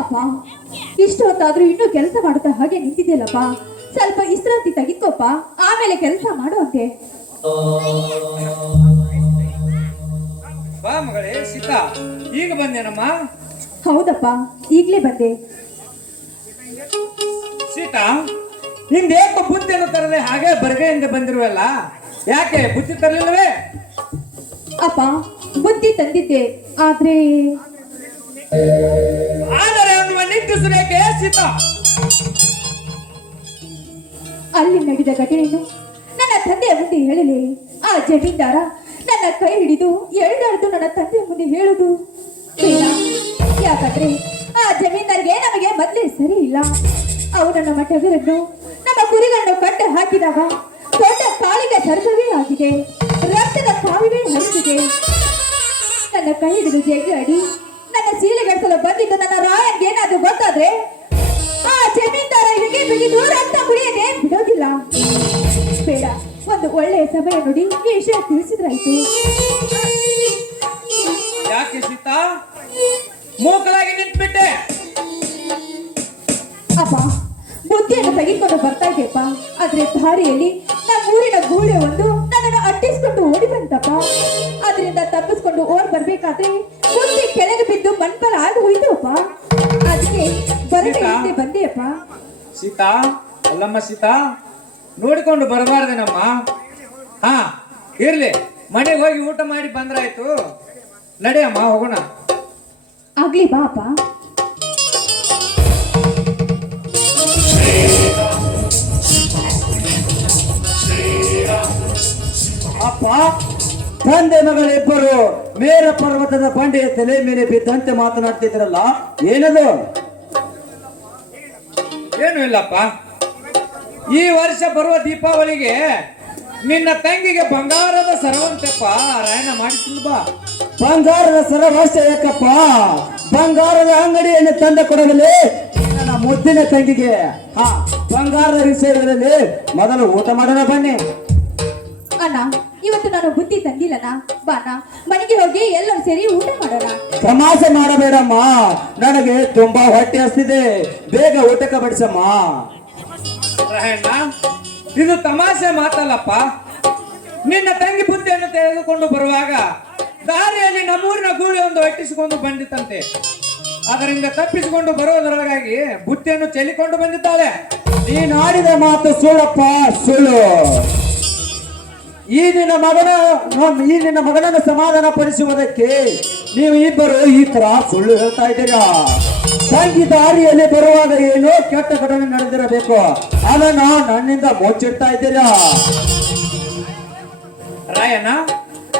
ಅಪ್ಪ, ಇಷ್ಟು ಹೊತ್ತಾದ್ರೂ ಇನ್ನೂ ಕೆಲಸ ಮಾಡುತ್ತಾ ಹಾಗೆ ನಿಂತಿದೆಯಲ್ಲಪ್ಪ. ಸ್ವಲ್ಪ ವಿಶ್ರಾಂತಿ ತೆಗಿತ್ಕೋಪ್ಪ, ಆಮೇಲೆ ಕೆಲಸ ಮಾಡುವಂತೆ. ಬಾ ಮಗಳೇ ಸೀತಾ, ಈಗ ಬಂದೇನಮ್ಮ? ಹೌದಪ್ಪ, ಈಗ್ಲೇ ಬಂದೆ. ಸೀತಾ, ನಿಂದೇಕ ಬುದ್ಧಿಯನ್ನು ತರದೆ ಹಾಗೆ ಬರಗೈಯಿಂದ ಬಂದಿರುವಲ್ಲ, ಯಾಕೆ ಬುದ್ಧಿ ತರಲಿಲ್ಲವೇ? ಅಪ್ಪ, ಬುದ್ಧಿ ತಂದಿದ್ದೆ, ಆದರೆ ಅನ್ನುವ ನಿಟ್ಟಿಸುರೇಕೆ ಸೀತಾ? ಅಲ್ಲಿ ನಡೆದ ಘಟನೆಯನ್ನು ನನ್ನ ತಂದೆಯ ಮುಂದೆ ಹೇಳಲಿ. ಆ ಜಮೀನ್ದಾರ ನನ್ನ ಕೈ ಹಿಡಿದು ಎಳೆದಾಡ್ದು ನನ್ನ ತಂದೆಯ ಮುಂದೆ ಹೇಳುದು ಬೇಡ. ಯಾಕಂದ್ರೆ ಆ ಜಮೀನ್ದಾರಿಗೆ ನಮಗೆ ಮೊದಲೇ ಸರಿ ಇಲ್ಲ. ಅವನು ನಮ್ಮ ಟಗರನ್ನು, ನಮ್ಮ ಕುರಿಗಳನ್ನು ಕಟ್ಟ ಹಾಕಿದಾಗ ದೊಡ್ಡ ಕಾಲಿಗೆ ಸರ್ಗವೇ ಆಗಿದೆ, ರಕ್ತದ ಕಾವಿಗೆ ಹರಿದಿದೆ. ನನ್ನ ಕೈ ಹಿಡಿದು ಜಗ್ಗಾಡಿ ನನ್ನ ಸೀಲೆಗಡಿಸಲು ಬಂದಿದ್ದು ನನ್ನ ರಾಯನ್ಗೆ ಏನಾದ್ರೂ ಗೊತ್ತಾದ್ರೆ ಆ ಜಮೀನ್ದಾರ ಹಿಡಿಗೆ ಬಿಗಿದು ರಕ್ತ ಕುಡಿಯದೆ ಬಿಡೋದಿಲ್ಲ. ಬೇಡ, ಒಂದು ಒಳ್ಳೆಯ ಸಮಯ ನೋಡಿ ಈ ವಿಷಯ ತಿಳಿಸಿದ್ರಾಯ್ತು. ಯಾಕೆ ಸೀತಾ ಮೂಕಲಾಗಿ ನಿಂತ್ಬಿಟ್ಟೆ? ಅಪ್ಪ, ಬುದ್ಧಿಯನ್ನು ತೆಗೆದುಕೊಂಡು ಬರ್ತಾ ಇದ್ದೆಪ್ಪ. ಆದ್ರೆ ದಾರಿಯಲ್ಲಿ ನಮ್ಮೂರಿನ ಗೂಳೆ ಒಂದು ನನ್ನನ್ನು ಅಟ್ಟಿಸ್ಕೊಂಡು ಓಡಿ ಬಂತಪ್ಪ. ಅದರಿಂದ ತಪ್ಪಿಸ್ಕೊಂಡು ಓಡ್ ಬರ್ಬೇಕಾದ್ರೆ ಬುದ್ಧಿ ಕೆಳಗೆ ಬಿದ್ದು ಮಣ್ಪಲ ಆಗಿ ಹೋಯ್ತಪ್ಪ. ಅದಕ್ಕೆ ಬರದೆ ಬಂದೆಯಪ್ಪ. ಸೀತಾ, ಅಲ್ಲಮ್ಮ ಸೀತಾ, ನೋಡಿಕೊಂಡು ಬರಬಾರ್ದೇನಮ್ಮ. ಹಾ ಇರ್ಲಿ, ಮನೆಗೆ ಹೋಗಿ ಊಟ ಮಾಡಿ ಬಂದ್ರಾಯ್ತು. ನಡೆಯಮ್ಮ, ಹೋಗೋಣ. ಆಗ್ಲಿ ಬಾ ಅಪ್ಪ. ಅಪ್ಪ, ತಂದೆ ಮಗಳಿಬ್ಬರು ಮೇರ ಪರ್ವತದ ಬಂಡೆಯ ತಲೆ ಮೇಲೆ ಬಿದ್ದಂತೆ ಮಾತನಾಡ್ತಿದ್ರಲ್ಲ, ಏನದು? ಏನು ಇಲ್ಲಪ್ಪ, ಈ ವರ್ಷ ಬರುವ ದೀಪಾವಳಿಗೆ ನಿನ್ನ ತಂಗಿಗೆ ಬಂಗಾರದ ಸರವಂತೆಪ್ಪ ರಾಯಣ ಮಾಡಿಸಿಲ್ವಾ? ಬಂಗಾರದ ಸರವಷ್ಟೇ ಯಾಕಪ್ಪ, ಬಂಗಾರದ ಅಂಗಡಿಯನ್ನು ತಂದ ಕೊಡಗಲಿ ನನ್ನ ಮುದ್ದಿನ ತಂಗಿಗೆ. ಹಾ, ಬಂಗಾರದ ವಿಷಯಗಳಲ್ಲಿ ಮೊದಲು ಊಟ ಮಾಡೋಣ ಬನ್ನಿ. ಅಣ್ಣ, ಇವತ್ತು ನಾನು ಬುದ್ಧಿ ತಂದಿಲ್ಲಣ್ಣ. ಬಾಣ, ಮನೆಗೆ ಹೋಗಿ ಎಲ್ಲರೂ ಸೇರಿ ಊಟ ಮಾಡೋಣ. ತಮಾಷೆ ಮಾಡಬೇಡಮ್ಮ, ನನಗೆ ತುಂಬಾ ಹೊಟ್ಟೆ ಹಸ್ತಿದೆ, ಬೇಗ ಊಟಕ್ಕೆ ಬಡಿಸಮ್ಮ. ರಾಯಣ್ಣ, ಇದು ತಮಾಷೆ ಮಾತಲ್ಲಪ್ಪ. ನಿನ್ನ ತಂಗಿ ಬುದ್ಧಿಯನ್ನು ತೆಗೆದುಕೊಂಡು ಬರುವಾಗ ದಾರಿಯಲ್ಲಿ ನಮ್ಮೂರಿನ ಗೂಳಿ ಒಂದು ಅಟ್ಟಿಸಿಕೊಂಡು ಬಂದಿತ್ತಂತೆ. ಅದರಿಂದ ತಪ್ಪಿಸಿಕೊಂಡು ಬರುವುದರೊಳಗಾಗಿ ಬುದ್ಧಿಯನ್ನು ಚೆಲ್ಲಿಕೊಂಡು ಬಂದಿದ್ದಾಳೆ. ನೀನಾಡಿದ ಮಾತು ಸುಳ್ಳಪ್ಪ, ಸುಳ್ಳು. ಈ ನಿನ್ನ ಮಗನನ್ನು ಸಮಾಧಾನ ಪಡಿಸುವುದಕ್ಕೆ ನೀವು ಇಬ್ಬರು ಈ ತರ ಸುಳ್ಳು ಹೇಳ್ತಾ ಇದ್ದೀರಾ. ತಂಗಿ ದಾರಿಯಲ್ಲಿ ಬರುವಾಗ ಏನೋ ಕೆಟ್ಟ ಘಟನೆ ನಡೆದಿರಬೇಕು, ಅದನ್ನು ನನ್ನಿಂದ ಮುಚ್ಚಿಡ್ತಾ ಇದ್ದೀರಾ. ರಾಯಣ್ಣ,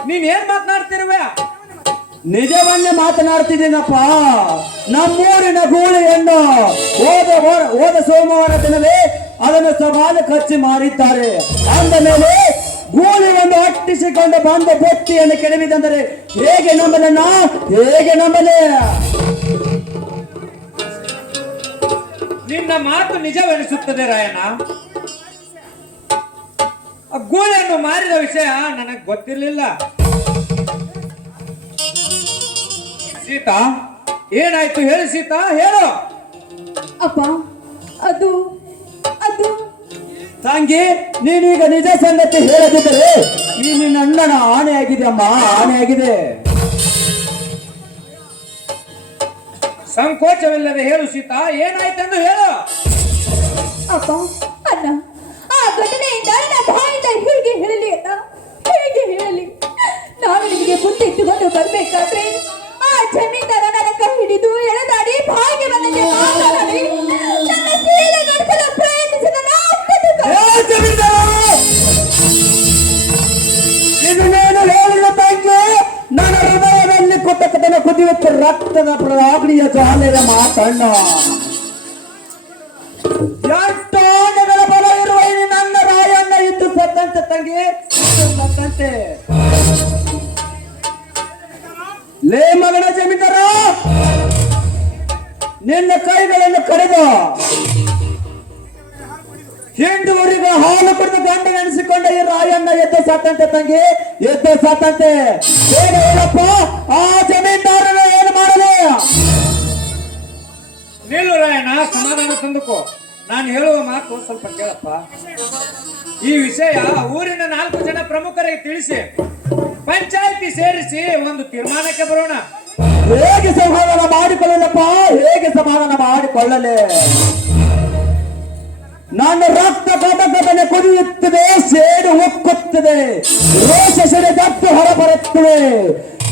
ನೀನ್ ಏನ್ ಮಾತನಾಡ್ತಿರುವೆ? ನಿಜವನ್ನೇ ಮಾತನಾಡ್ತಿದ್ದೀನಪ್ಪ. ನಮ್ಮೂರಿನ ಗೂಳಿಯನ್ನು ಹೋದ ಸೋಮವಾರ ದಿನವೇ ಅದನ್ನು ಸವಾಲು ಖರ್ಚು ಮಾಡಿದ್ದಾರೆ. ಅಂದ ಮೇಲೆ ಗೂಳಿ ಒಂದು ಅಟ್ಟಿಸಿಕೊಂಡು ಬಂದ ಬೊತ್ತಿಯನ್ನು ಕೆಡವಿದಂದರೆ ಹೇಗೆ ನಂಬಲನ್ನ, ಹೇಗೆ ನಂಬಲೆ? ನಿನ್ನ ಮಾತು ನಿಜವೆನಿಸುತ್ತದೆ ರಾಯಣ್ಣ. ಗೂಳಿಯನ್ನು ಮಾರಿದ ವಿಷಯ ನನಗೆ ಗೊತ್ತಿರಲಿಲ್ಲ. ಸೀತಾ, ಏನಾಯ್ತು ಹೇಳಿ ಸೀತಾ, ಹೇಳು. ಅಪ್ಪ, ಅದು ಅದು ತಂಗಿ, ನೀನೀಗ ನಿಜ ಸಂಗತಿ ಹೇಳದಿದ್ದರೆ ಈ ನಿನ್ನ ಅಣ್ಣನ ಆಣೆಯಾಗಿದೆ ಅಮ್ಮ, ಆಣೆಯಾಗಿದೆ. ಸಂಕೋಚವಿಲ್ಲದೆ ಹೇಳು ಸೀತಾ, ಏನಾಯ್ತೆಂದು ಹೇಳು. ಅಪ್ಪ, ಅಣ್ಣ, ಆ ಘಟನೆಯಿಂದ ನನ್ನ ಬಾಯಿಂದ ಹೇಗೆ ಹೇಳಲಿ ಅಣ್ಣ, ಹೇಗೆ ಹೇಳಲಿ? ನಾನು ನಿಮಗೆ ಬುದ್ಧಿ ಇಟ್ಟುಕೊಂಡು ಬರ್ಬೇಕಾದ್ರೆ ಆ ಜಮೀನ್ದಾರ ನನ್ನ ಕೈ ಹಿಡಿದು ಎಳೆದಾಡಿ ಬಾಯಿಗೆ ಬಂದಂತೆ ಮಾತನಾಡಿ ನನ್ನ ಸೀಳೆ ಗಡಿಸಲು ಪ್ರಯತ್ನಿಸಿದ ಇದನ್ನೇನು ಹೇಳಿದ ತಂಗಿ, ನನ್ನ ಹೃದಯದಲ್ಲಿ ಕುಟುಕತನ ಕುದಿಯುತ್ತ ರಕ್ತದ ಪ್ರಾಗ್ನಿಯ ಜ್ವಾಲೆಯ ಮಾತಣ್ಣ. ಎಷ್ಟೋಣಗಳ ಬಲ ಇರುವ ನನ್ನ ರಾಯಣ್ಣ ಇದ್ದು ಸತ್ತಂತೆ ತಂಗಿ, ಸತ್ತಂತೆ. ಲೇ ಮಗನ ಜಮೀನ್ದಾರ, ನಿನ್ನ ಕೈಗಳನ್ನು ಕರೆದು ಹಿಂಡುವರಿಗೆ ಹಾಲು ಕುಡಿದು ಗಂಡ ನೆನೆಸಿಕೊಂಡ ಈ ರಾಯಣ್ಣ ಎದ್ದು ಸತ್ತಂತೆ ತಂಗಿ, ಎದ್ದು ಸತ್ತಂತೆ. ಬೇಗ ಹೇಳಪ್ಪ, ಆ ಜಮೀನ್ದಾರನ ಏನು ಮಾಡಲಿ? ನಿಲ್ಲು ರಾಯಣ್ಣ, ಸಮಾಧಾನ ತಂದುಕೋ. ನಾನು ಹೇಳುವ ಮಾತು ಸ್ವಲ್ಪ ಕೇಳಪ್ಪ. ಈ ವಿಷಯ ಊರಿನ 4 ಜನ ಪ್ರಮುಖರಿಗೆ ತಿಳಿಸಿ ಪಂಚಾಯಿತಿ ಸೇರಿಸಿ ಒಂದು ತೀರ್ಮಾನಕ್ಕೆ ಬರೋಣ. ಹೇಗೆ ಸಮಾಧಾನ ಮಾಡಿಕೊಳ್ಳಲಪ್ಪ, ಹೇಗೆ ಸಮಾಧಾನ ಮಾಡಿಕೊಳ್ಳಲೆ? ನನ್ನ ರಕ್ತ ಕದಕದನೆ ಕುದಿಯುತ್ತದೆ, ಸೇಡು ಉಕ್ಕುತ್ತದೆ, ರೋಷ ಸಿಡಿದದ್ದು ಹೊರಬರುತ್ತದೆ.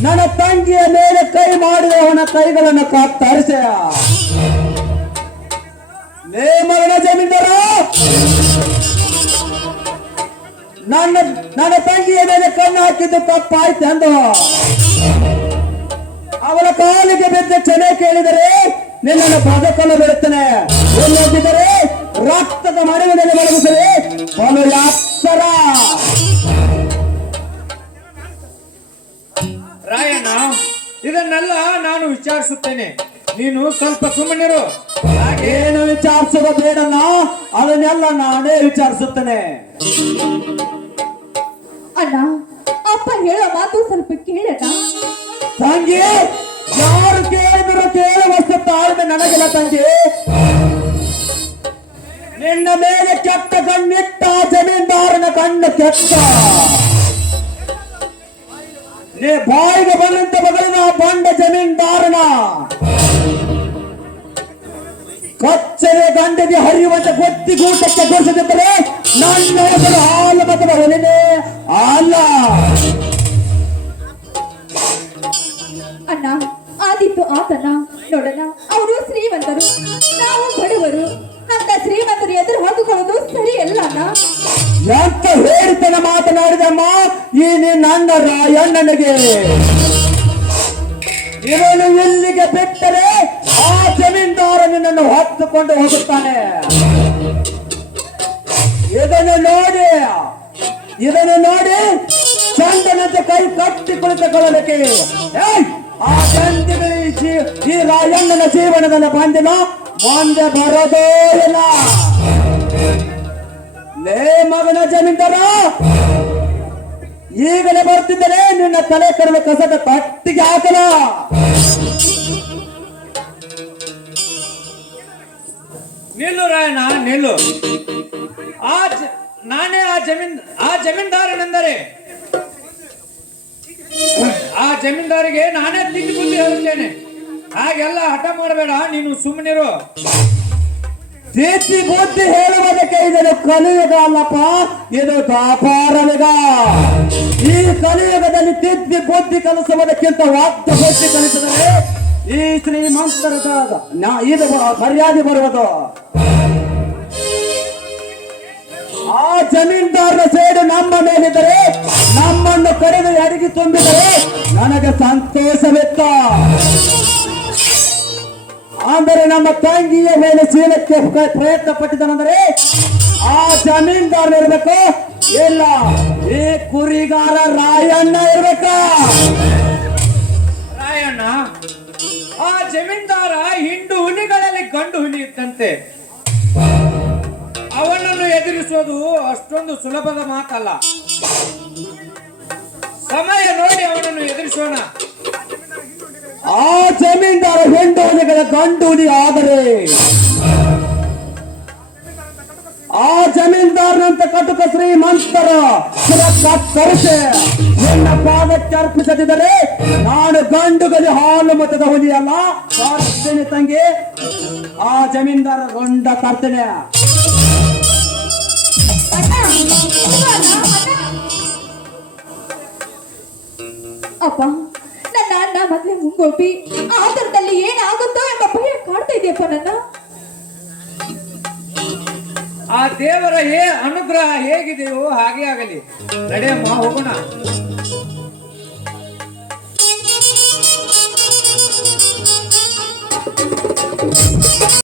ನನ್ನ ತಂಗಿಯ ಮೇಲೆ ಕೈ ಮಾಡಿದವನ ಕೈಗಳನ್ನು ಕತ್ತರಿಸ. ಲೇ ಮಗನ ಜಮೀನ್ದಾರ, ನನ್ನ ತಂಗಿಯ ಮೇಲೆ ಕಣ್ಣು ಹಾಕಿದ್ದು ತಪ್ಪಾಯ್ತು ಎಂದು ಅವಳ ಕಾಲಿಗೆ ಬಿದ್ದ ಕ್ಷಮೆ ಕೇಳಿದರೆ ನಿನ್ನನ್ನು ಬದುಕಲು ಬಿಡುತ್ತೇನೆ. ಇಲ್ಲದಿದ್ದರೆ ರಕ್ತದ ಮಡುವಿನಲ್ಲಿ ಮಲಗಿಸಲಿ ಬಲು ಎತ್ತರ. ರಾಯಣ್ಣ, ಇದನ್ನೆಲ್ಲ ನಾನು ವಿಚಾರಿಸುತ್ತೇನೆ, ನೀನು ಸ್ವಲ್ಪ ಸುಮ್ಮನಿರು. ಏನು ವಿಚಾರಿಸೋದು ಬೇಡಣ್ಣ, ಅದನ್ನೆಲ್ಲ ನಾನೇ ವಿಚಾರಿಸುತ್ತೇನೆ. ಅಣ್ಣ, ಅಪ್ಪ ಹೇಳೋ ಮಾತು ಸ್ವಲ್ಪ ಕೇಳಣ್ಣ. ತಂಗಿ, ಯಾರು ಕೇಳಿದ್ರು ಕೇಳುವಷ್ಟು ತಾಳ್ಮೆ ನನಗಿಲ್ಲ ತಂಗಿ. ನಿನ್ನ ಮೇಲೆ ಕೆಟ್ಟ ಕಣ್ಣಿಟ್ಟ ಜಮೀನ್ದಾರನ ಕಣ್ಣು ಕೆಟ್ಟ. ನೀ ಬಾಯಿಗೆ ಬಂದಂತೆ ಬಗಳಿನ ಬಂಡ ಜಮೀನ್ದಾರನ ಕಚ್ಚರೆ ಗಂಡಗೆ ಹರಿಯುವಂತೆ ಗೊತ್ತಿಗೂಟಕ್ಕೆ ಘೋಷಿಸಿದ್ದರೆ ನನ್ನ ಹೆಸರು ಹಾಲು ಮತ್ತು ಹೊಲಿನೇ ಅಲ್ಲ. ಅಣ್ಣ, ಆದಿತ್ತು ಆತನ ನೋಡೋಣ. ಅವರು ಶ್ರೀಮಂತರು, ನಾವು ಬಡವರು. ಅಂತ ಶ್ರೀಮಂತರು ಎದುರು ಹಾಕಿಕೊಳ್ಳೋದು ಸರಿಯಲ್ಲ ಅಣ್ಣ. ಎಂತ ಹೇಳಿತನ ಮಾತನಾಡಿದಮ್ಮ ಈ ನನ್ನ ರಾಯಣ್ಣನಿಗೆ. ಇವನು ಎಲ್ಲಿಗೆ ಬಿಟ್ಟರೆ ಆ ಜಮೀನ್ದಾರ ನಿನ್ನನ್ನು ಹೊತ್ತುಕೊಂಡು ಹೋಗುತ್ತಾನೆ. ಇದನ್ನು ನೋಡಿ ಚಂದನಂತೆ ಕೈ ಕಟ್ಟಿ ಕುಳಿತುಕೊಳ್ಳಲಿಕ್ಕೆ ಆ ಚಂದಿಗೆ ಈ ರಾಯಣ್ಣನ ಜೀವನದಲ್ಲಿ ಬಂದಿಲ್ಲ, ಮುಂದೆ ಬರೋದೇ ಇಲ್ಲ. ಲೇ ಮಗನ ಜಮೀನ್ದಾರ, ಈಗಲೇ ಬರ್ತಿದ್ದರೆ ನಿನ್ನ ತಲೆ ಕರೆದ ಕಸದ ಕಟ್ಟಿಗೆ ಹಾಕಲ. ನಿಲ್ಲು ರಾಯಣ್ಣ, ನಿಲ್ಲು. ನಾನೇ ಆ ಜಮೀನ್ದಾರನೆಂದರೆ ಆ ಜಮೀನ್ದಾರಿಗೆ ನಾನೇ ತಿಂಡಿ ಬುದ್ಧಿ ಹೇಳುತ್ತೇನೆ. ಹಾಗೆಲ್ಲ ಹಠ ಮಾಡಬೇಡ, ನೀನು ಸುಮ್ಮನಿರು. ತಿದ್ದಿ ಬುದ್ಧಿ ಹೇಳುವುದಕ್ಕೆ ಇದನ್ನು ಕಲಿಯುಗ ಅಲ್ಲಪ್ಪ, ಇದು ವ್ಯಾಪಾರಯುಗ. ಈ ಕಲಿಯುಗದಲ್ಲಿ ತಿದ್ದಿ ಬುದ್ಧಿ ಕಲಿಸುವುದಕ್ಕಿಂತ ವಾದ್ಯ ಬುದ್ಧಿ ಕಲಿಸಿದರೆ ಈ ಶ್ರೀಮಂತರ ಇದು ಮರ್ಯಾದೆ ಬರುವುದು. ಆ ಜಮೀನ್ದಾರನ ಸೇಡು ನಮ್ಮ ಮೇಲಿದ್ದರೆ, ನಮ್ಮನ್ನು ಕರೆದು ಅಡಿಗೆ ತುಂಬಿದರೆ ನನಗೆ ಸಂತೋಷವಿತ್ತು. ಅಂದರೆ ನಮ್ಮ ತಂಗಿಯ ಮೇಲೆ ಶೀಲಕ್ಕೆ ಪ್ರಯತ್ನ ಪಟ್ಟಿದನೆಂದರೆ ಆ ಜಮೀನ್ದಾರ ಇರ್ಬೇಕು, ಇಲ್ಲ ಈ ಕುರಿಗಾರ ರಾಯಣ್ಣ ಇರ್ಬೇಕ. ರಾಯಣ್ಣ, ಆ ಜಮೀನ್ದಾರ ಹಿಂಡು ಹುಲಿಗಳಲ್ಲಿ ಗಂಡು ಹುಲಿ ಇದ್ದಂತೆ. ಅವನನ್ನು ಎದುರಿಸೋದು ಅಷ್ಟೊಂದು ಸುಲಭದ ಮಾತಲ್ಲ. ಸಮಯ ನೋಡಿ ಅವನನ್ನು ಎದುರಿಸೋಣ. ಆ ಜಮೀನ್ದಾರ ಹೆಂಡು ಹುಲಿಗಳ ಗಂಡು ಹುಲಿ ಆದರೆ ಆ ಜಮೀನ್ದಾರನಂತ ಕಟುಕ ಶ್ರೀಮಂತರ ಕತ್ತರಿಸಿ ನಿನ್ನ ಪಾದಕ್ಕೆ ಅರ್ಪಿಸದಿದ್ದರೆ ನಾನು ಗಂಡುಗಲಿ ಹಾಲು ಮತದ ಹುಲಿ ಅಲ್ಲ, ತರ್ತೇನೆ ತಂಗಿ. ಆ ಜಮೀನ್ದಾರ ಗಂಡ ತರ್ತೇನೆ. ಅಪ್ಪ, ನನ್ನ ಅಣ್ಣ ಮೊದಲೇ ಮುಂಗೋಪಿ. ಆತರದಲ್ಲಿ ಏನಾಗುತ್ತೋ ಎಂಬ ಭಯ ಕಾಡ್ತಾ ಇದೆಯಪ್ಪ ನನ್ನ. ಆ ದೇವರ ಅನುಗ್ರಹ ಹೇಗಿದೆಯೋ ಹಾಗೆ ಆಗಲಿ. ನಡೆಯಮ್ಮ, ಹೋಗೋಣ.